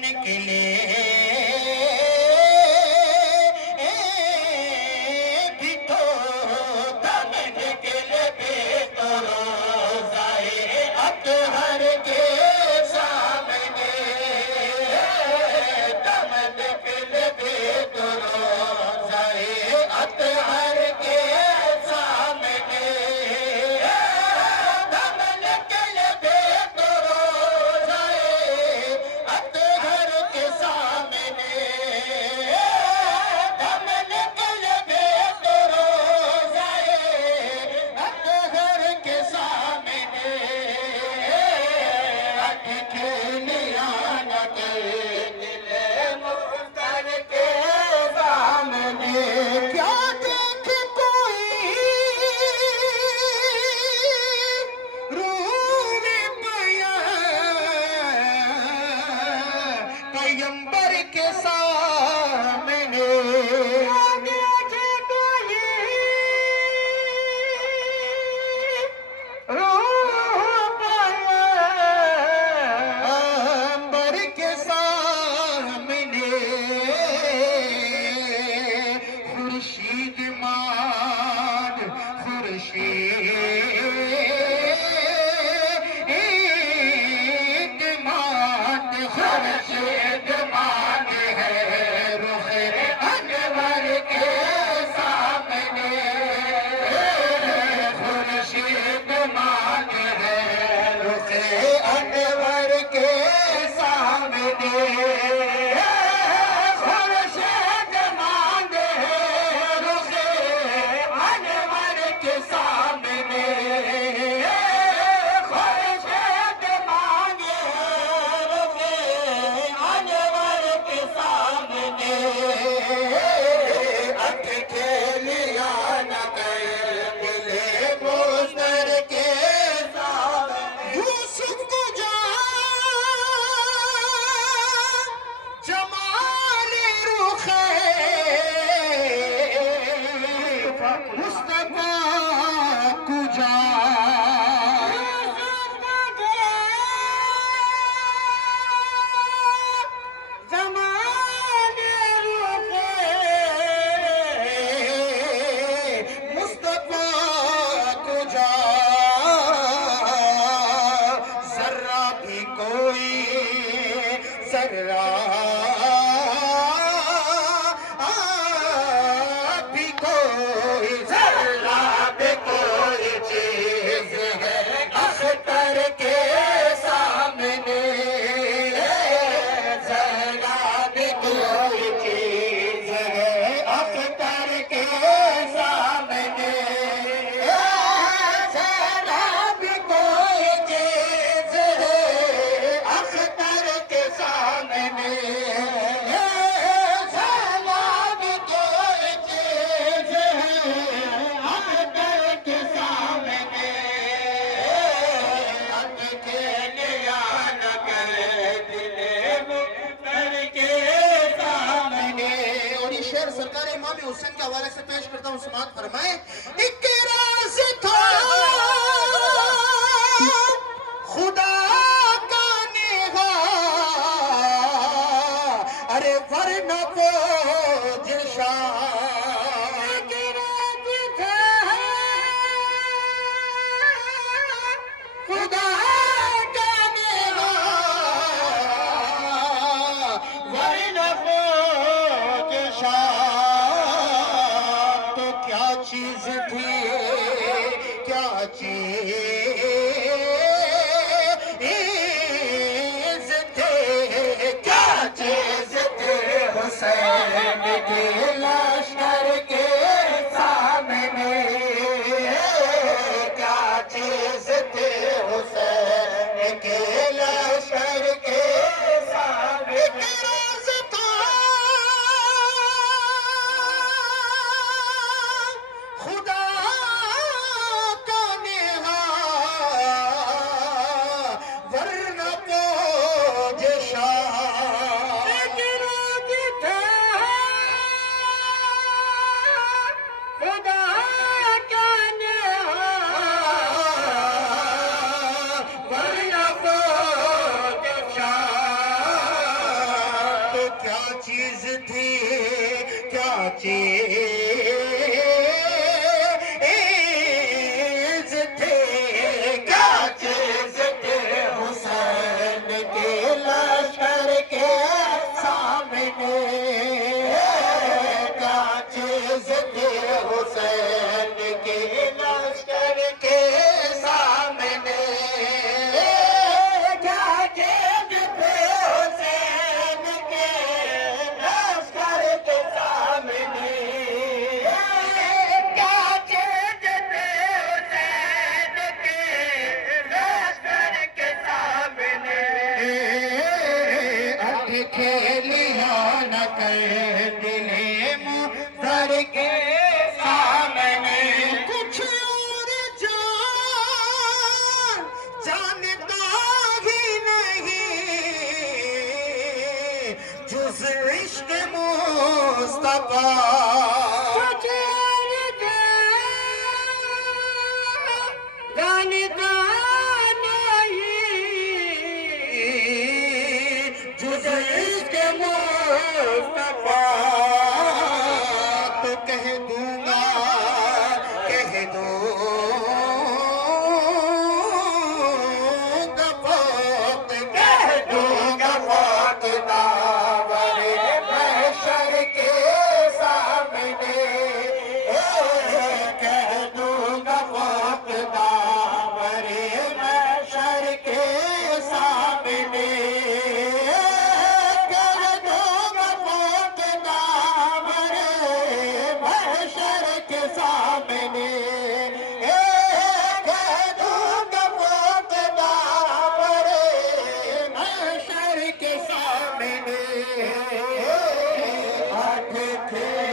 निकले भी तो दम निकले भी तो रोज़ाए अतहर के सामने दम निकले भी तो रोज़ाए अतहर के सामने दम निकले भी तो रोज़ाए अतहर के सामने दम निकले भी तो रोज़ाए अतहर के सामने अटकेलिया न कर दिले मुख्तर के सामने क्या देख कोई रूह पिया पैगंबर के सामने पैगंबर के सामने खुर्शीद मान खुर्शीद मान खुर्शीद मान है रुखे अनवर के सामने खुर्शीद मान है रुखे अनवर के सामने खुर्शीद मान है रुखे अनवर के सामने खुर्शीद मान है रुखे अनवर के सामने अटकेलिया न कर दिले मुस्तर के सामने यूसुफ को जमाल रुखे मुस्तफा कुजा जमाल रुखे मुस्तफा कुजा जर्रा भी कोई जर्रा भी कोई जर्रा भी कोई चीज है अख्तर के सामने जर्रा भी कोई चीज है अख्तर के सामने जर्रा भी कोई चीज है अख्तर के सामने जर्रा भी कोई चीज है अख्तर के सामने अटकेलिया न कर दिले मुख्तर के सामने। और ये शेर सरकार इमाम हुसैन के हवाले से पेश करता हूँ, समात फरमाए। एक राज था खुदा का निगाह अरे वरना वो दिलशा एक राज था खुदा का निगाह वरना वो दिलशा तो क्या चीज थी क्या चीज थे क्या चीज थे हुसैन के लश्कर के सामने क्या चीज थे हुसैन के लश्कर के सामने एक राज था खुदा का नेहा क्या चीज थी, क्या चीज थी, क्या चीज थी हुसैन के लश्कर के सामने, क्या चीज थी हुसैन के लश्कर के सामने, क्या चीज थी हुसैन के लश्कर के सामने, क्या चीज थी हुसैन के लश्कर के सामने, अठ खेलिया न कर दिले मुज़र के सामने, कुछ और जानता ही नहीं जुज़ इश्क़ मुस्तफ़ा, जानता नहीं जुज़ इश्क़ मुस्तफ़ा, तो कह दूंगा, कह दूंगा बहुत, कह दूंगा बहुत दावरे महशर के सामने, कह दूंगा बहुत दावरे महशर के सामने, कह दूंगा बहुत दावरे महशर के सामने, कह दूंगा बहुत दावरे महशर के सामने, आठ थे